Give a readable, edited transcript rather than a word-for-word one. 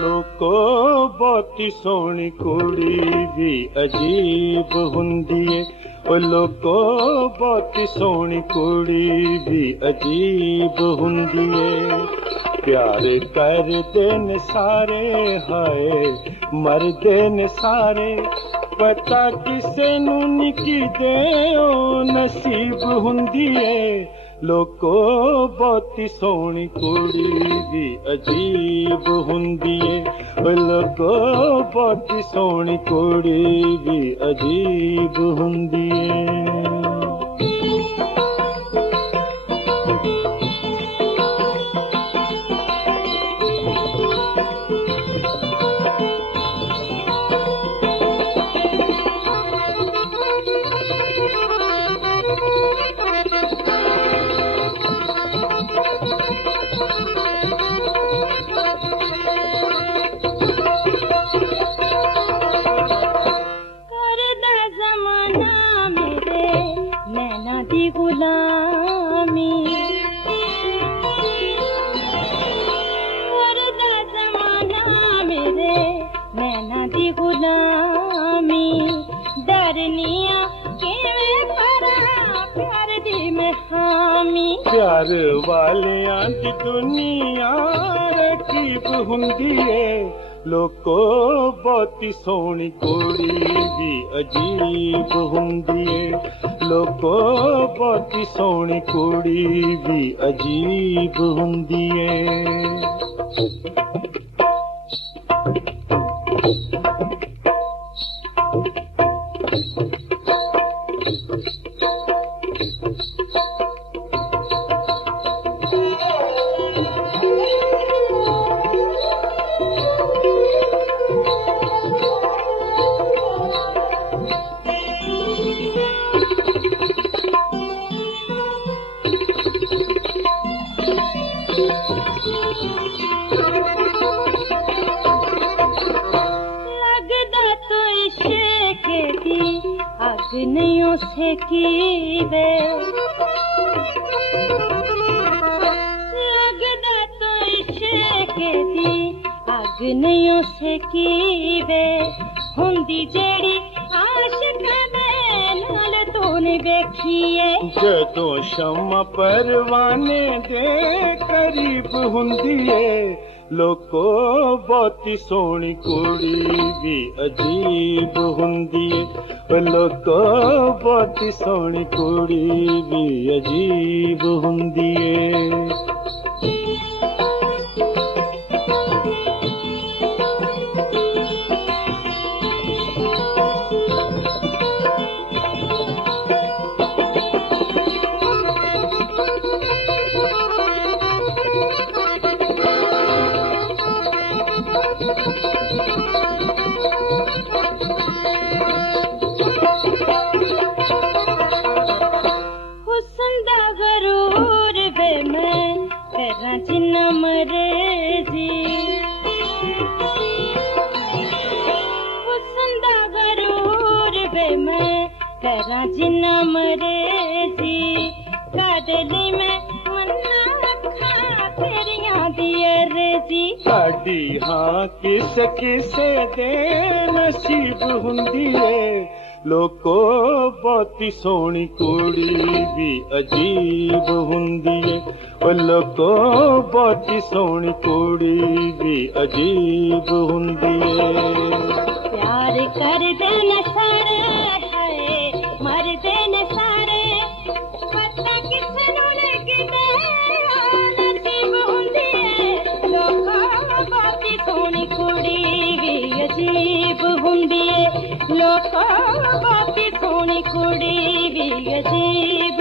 ਲੋਕੋ ਬਹੁਤੀ ਸੋਹਣੀ ਕੁੜੀ ਵੀ ਅਜੀਬ ਹੁੰਦੀ ਏ। ਓ ਲੋਕੋ ਬਹੁਤੀ ਸੋਹਣੀ ਕੁੜੀ ਵੀ ਅਜੀਬ ਹੁੰਦੀ ਏ। ਪਿਆਰ ਕਰਦੇ ਨੇ ਸਾਰੇ ਹਾਏ ਮਰਦੇ ਨੇ ਸਾਰੇ, ਪਤਾ ਕਿਸੇ ਨੂੰ ਨੀ ਕਿਦੇ ਓ ਨਸੀਬ ਹੁੰਦੀ ਏ। ਲੋਕੋ ਬਹੁਤੀ ਸੋਹਣੀ ਕੁੜੀ ਵੀ ਅਜੀਬ ਹੁੰਦੀ ਏ। ਲੋਕੋ ਬਹੁਤੀ ਸੋਹਣੀ ਕੁੜੀ ਵੀ ਅਜੀਬ ਹੁੰਦੀ ਏ। प्यार वालियां दी दुनिया रकीब हुंदी है। लोको बहुती सोहनी कुड़ी भी अजीब हुंदी है। लोको बहुती सोहनी कुड़ी भी अजीब हुंदी है। जदों शम्मा परवाने दे करीब हुंदी है। लोको बहुती सोहनी कुड़ी भी अजीब हुंदी है। लोको बहुती सोहनी कुड़ी भी अजीब हुंदी है। साडी हाँ किस किसे दे नसीब हुंदी है। लोको बहुती सोहनी कुड़ी भी अजीब हुंदी है। लोको बहुती सोहनी कुड़ी भी अजीब हुंदी है। प्यार कर देना सारे है मर देना सारे, पता किसे नू लगदे नसीब हुंदी है। लोको बहुती सोहनी कुड़ी भी अजीब हुंदी है। लोको बहुती सोहनी कुड़ी भी अजीब